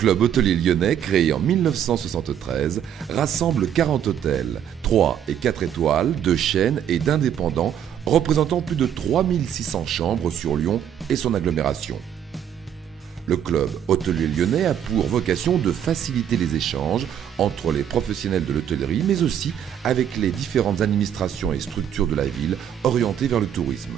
club hôtelier lyonnais, créé en 1973, rassemble 40 hôtels, 3 et 4 étoiles, de chaînes et d'indépendants, représentant plus de 3600 chambres sur Lyon et son agglomération. Le club hôtelier lyonnais a pour vocation de faciliter les échanges entre les professionnels de l'hôtellerie, mais aussi avec les différentes administrations et structures de la ville orientées vers le tourisme.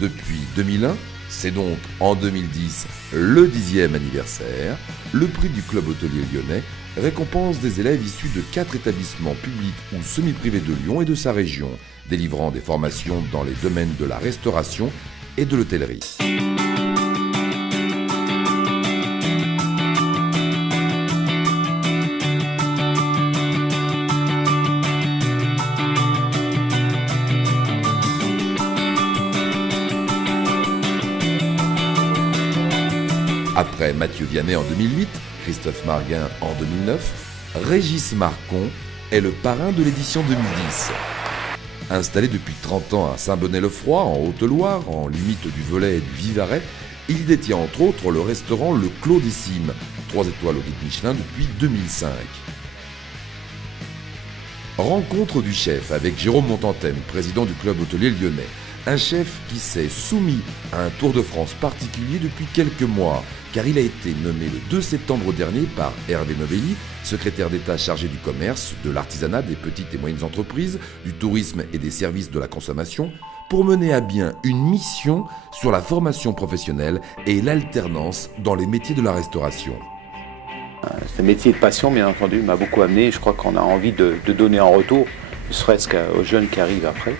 Depuis 2001, c'est donc en 2010 le 10e anniversaire, le prix du club hôtelier lyonnais récompense des élèves issus de 4 établissements publics ou semi-privés de Lyon et de sa région, délivrant des formations dans les domaines de la restauration et de l'hôtellerie. Après Mathieu Vianney en 2008, Christophe Marguin en 2009, Régis Marcon est le parrain de l'édition 2010. Installé depuis 30 ans à Saint-Bonnet-le-Froid, en Haute-Loire, en limite du Velay et du Vivarais, il détient entre autres le restaurant Le Clos des Cimes, 3 étoiles au guide Michelin depuis 2005. Rencontre du chef avec Jérôme Montantème, président du club hôtelier lyonnais. Un chef qui s'est soumis à un Tour de France particulier depuis quelques mois, car il a été nommé le 2 septembre dernier par Hervé Novelli, secrétaire d'État chargé du commerce, de l'artisanat, des petites et moyennes entreprises, du tourisme et des services de la consommation, pour mener à bien une mission sur la formation professionnelle et l'alternance dans les métiers de la restauration. Ce métier de passion, bien entendu, m'a beaucoup amené. Je crois qu'on a envie de donner en retour, ne serait-ce qu'aux jeunes qui arrivent après.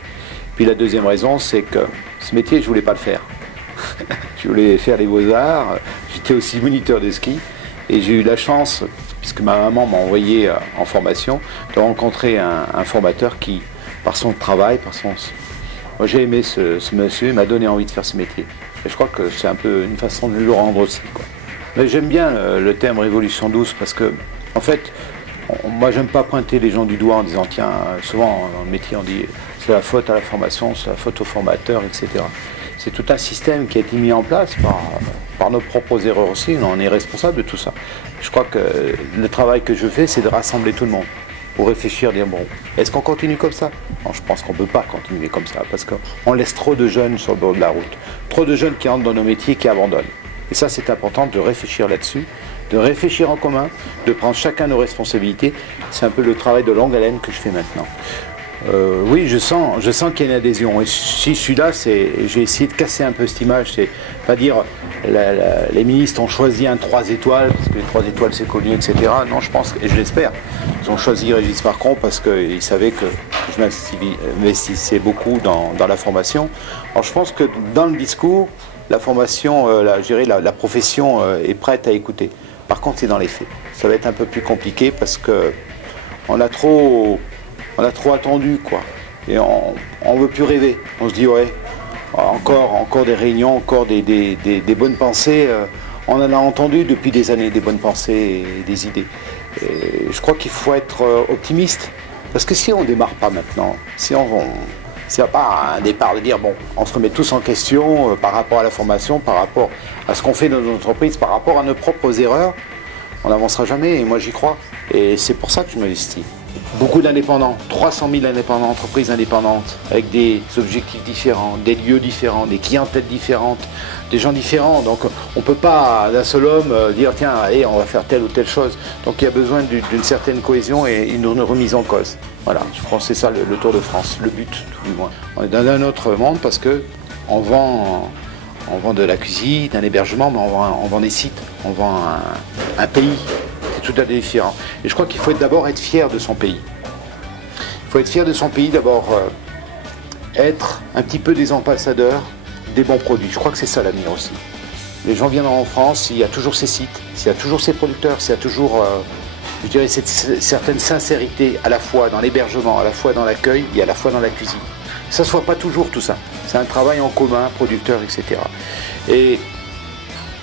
Puis la deuxième raison, c'est que ce métier, je ne voulais pas le faire. Je voulais faire les beaux-arts, j'étais aussi moniteur de ski et j'ai eu la chance, puisque ma maman m'a envoyé en formation, de rencontrer un formateur qui, par son travail, Moi j'ai aimé ce monsieur, il m'a donné envie de faire ce métier. Et je crois que c'est un peu une façon de lui rendre aussi, quoi. Mais j'aime bien le terme révolution douce parce que, en fait, moi j'aime pas pointer les gens du doigt en disant tiens, souvent dans le métier on dit c'est la faute à la formation, c'est la faute au formateur, etc. C'est tout un système qui a été mis en place par nos propres erreurs aussi, on est responsable de tout ça. Je crois que le travail que je fais, c'est de rassembler tout le monde pour réfléchir, dire bon, est-ce qu'on continue comme ça? Non, je pense qu'on ne peut pas continuer comme ça parce qu'on laisse trop de jeunes sur le bord de la route, trop de jeunes qui entrent dans nos métiers qui abandonnent. Et ça, c'est important de réfléchir là-dessus, de réfléchir en commun, de prendre chacun nos responsabilités. C'est un peu le travail de longue haleine que je fais maintenant. Oui, je sens qu'il y a une adhésion. Et si je suis là, j'ai essayé de casser un peu cette image. C'est pas dire les ministres ont choisi un 3 étoiles, parce que les 3 étoiles c'est connu, etc. Non, je pense, et je l'espère, ils ont choisi Régis Marcon parce qu'ils savaient que je m'investissais beaucoup dans la formation. Alors je pense que dans le discours, la formation, la profession est prête à écouter. Par contre, c'est dans les faits. Ça va être un peu plus compliqué parce que on a trop attendu, quoi. Et on veut plus rêver. On se dit ouais, encore des réunions, encore des bonnes pensées. On en a entendu depuis des années des bonnes pensées et des idées. Et je crois qu'il faut être optimiste parce que si on démarre pas maintenant, si on n'y a pas un départ de dire bon, on se remet tous en question par rapport à la formation, par rapport à ce qu'on fait dans nos entreprises, par rapport à nos propres erreurs, on n'avancera jamais et moi j'y crois. Et c'est pour ça que je m'investis. Beaucoup d'indépendants, 300 000 indépendants, entreprises indépendantes, avec des objectifs différents, des lieux différents, des clientèles différentes, des gens différents. Donc on ne peut pas d'un seul homme dire tiens, allez, on va faire telle ou telle chose. Donc il y a besoin d'une certaine cohésion et une remise en cause. Voilà, je pense que c'est ça le Tour de France, le but tout du moins. On est dans un autre monde parce qu'on vend de la cuisine, un hébergement, mais on vend des sites, on vend un pays. Tout à fait différent. Et je crois qu'il faut d'abord être fier de son pays. Il faut être fier de son pays, d'abord être un petit peu des ambassadeurs des bons produits. Je crois que c'est ça l'avenir aussi. Les gens viennent en France, il y a toujours ces sites, il y a toujours ces producteurs, il y a toujours, je dirais, cette certaine sincérité à la fois dans l'hébergement, à la fois dans l'accueil et à la fois dans la cuisine. Ça ne se voit pas toujours tout ça. C'est un travail en commun, producteurs, etc. Et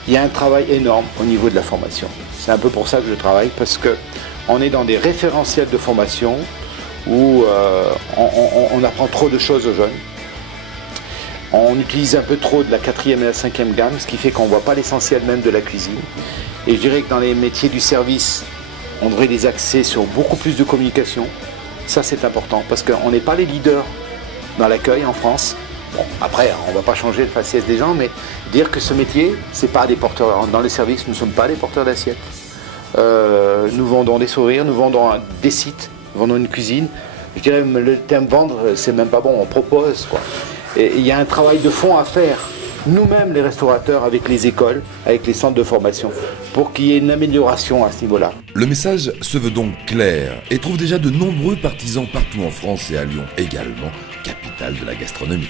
il y a un travail énorme au niveau de la formation. C'est un peu pour ça que je travaille, parce qu'on est dans des référentiels de formation où on apprend trop de choses aux jeunes. On utilise un peu trop de la 4e et la 5e gamme, ce qui fait qu'on ne voit pas l'essentiel même de la cuisine. Et je dirais que dans les métiers du service, on devrait les axer sur beaucoup plus de communication. Ça, c'est important parce qu'on n'est pas les leaders dans l'accueil en France. Bon, après, on ne va pas changer le faciès des gens, mais dire que ce métier, c'est pas des porteurs. Dans le service, nous ne sommes pas des porteurs d'assiettes. Nous vendons des sourires, nous vendons des sites, nous vendons une cuisine. Je dirais le terme vendre, c'est même pas bon, on propose, quoi. Et il y a un travail de fond à faire, nous-mêmes les restaurateurs, avec les écoles, avec les centres de formation, pour qu'il y ait une amélioration à ce niveau-là. Le message se veut donc clair et trouve déjà de nombreux partisans partout en France et à Lyon également, capitale de la gastronomie.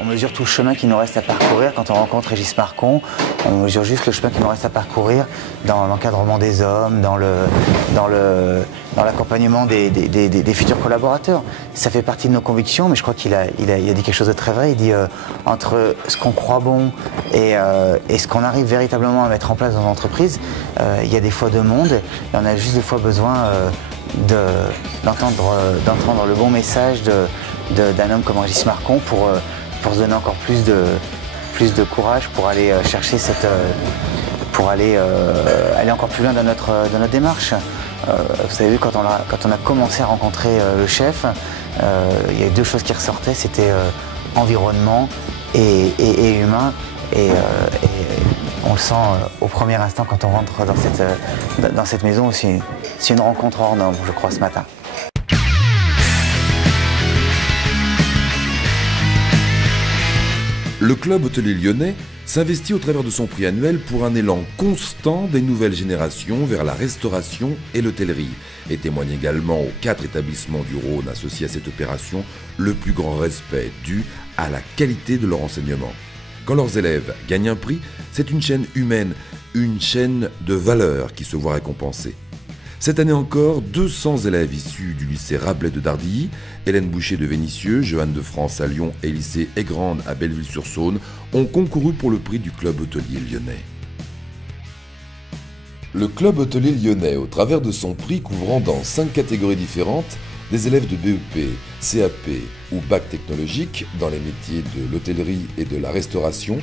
On mesure tout le chemin qu'il nous reste à parcourir quand on rencontre Régis Marcon. On mesure juste le chemin qu'il nous reste à parcourir dans l'encadrement des hommes, dans l'accompagnement des futurs collaborateurs. Ça fait partie de nos convictions, mais je crois qu'il a dit quelque chose de très vrai. Il dit entre ce qu'on croit bon et ce qu'on arrive véritablement à mettre en place dans l'entreprise, il y a des fois deux mondes et on a juste des fois besoin d'entendre le bon message d'un homme comme Régis Marcon pour se donner encore plus de courage pour aller chercher aller encore plus loin dans notre démarche. Vous avez vu, quand on a commencé à rencontrer le chef, il y a deux choses qui ressortaient, c'était environnement et humain. Et on le sent au premier instant quand on rentre dans cette maison. C'est une rencontre hors norme, je crois, ce matin. Le club hôtelier lyonnais s'investit au travers de son prix annuel pour un élan constant des nouvelles générations vers la restauration et l'hôtellerie et témoigne également aux 4 établissements du Rhône associés à cette opération le plus grand respect dû à la qualité de leur enseignement. Quand leurs élèves gagnent un prix, c'est une chaîne humaine, une chaîne de valeur qui se voit récompensée. Cette année encore, 200 élèves issus du lycée Rabelais de Dardilly, Hélène Boucher de Vénissieux, Joanne de France à Lyon et lycée Aigrande à Belleville-sur-Saône ont concouru pour le prix du club hôtelier lyonnais. Le club hôtelier lyonnais, au travers de son prix couvrant dans 5 catégories différentes, des élèves de BEP, CAP ou bac technologique dans les métiers de l'hôtellerie et de la restauration,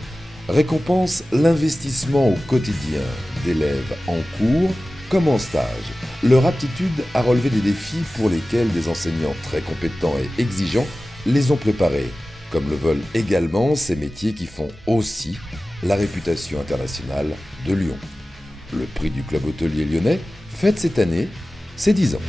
récompense l'investissement au quotidien d'élèves en cours comme en stage, leur aptitude à relever des défis pour lesquels des enseignants très compétents et exigeants les ont préparés, comme le veulent également ces métiers qui font aussi la réputation internationale de Lyon. Le prix du club hôtelier lyonnais fête cette année ses 10 ans.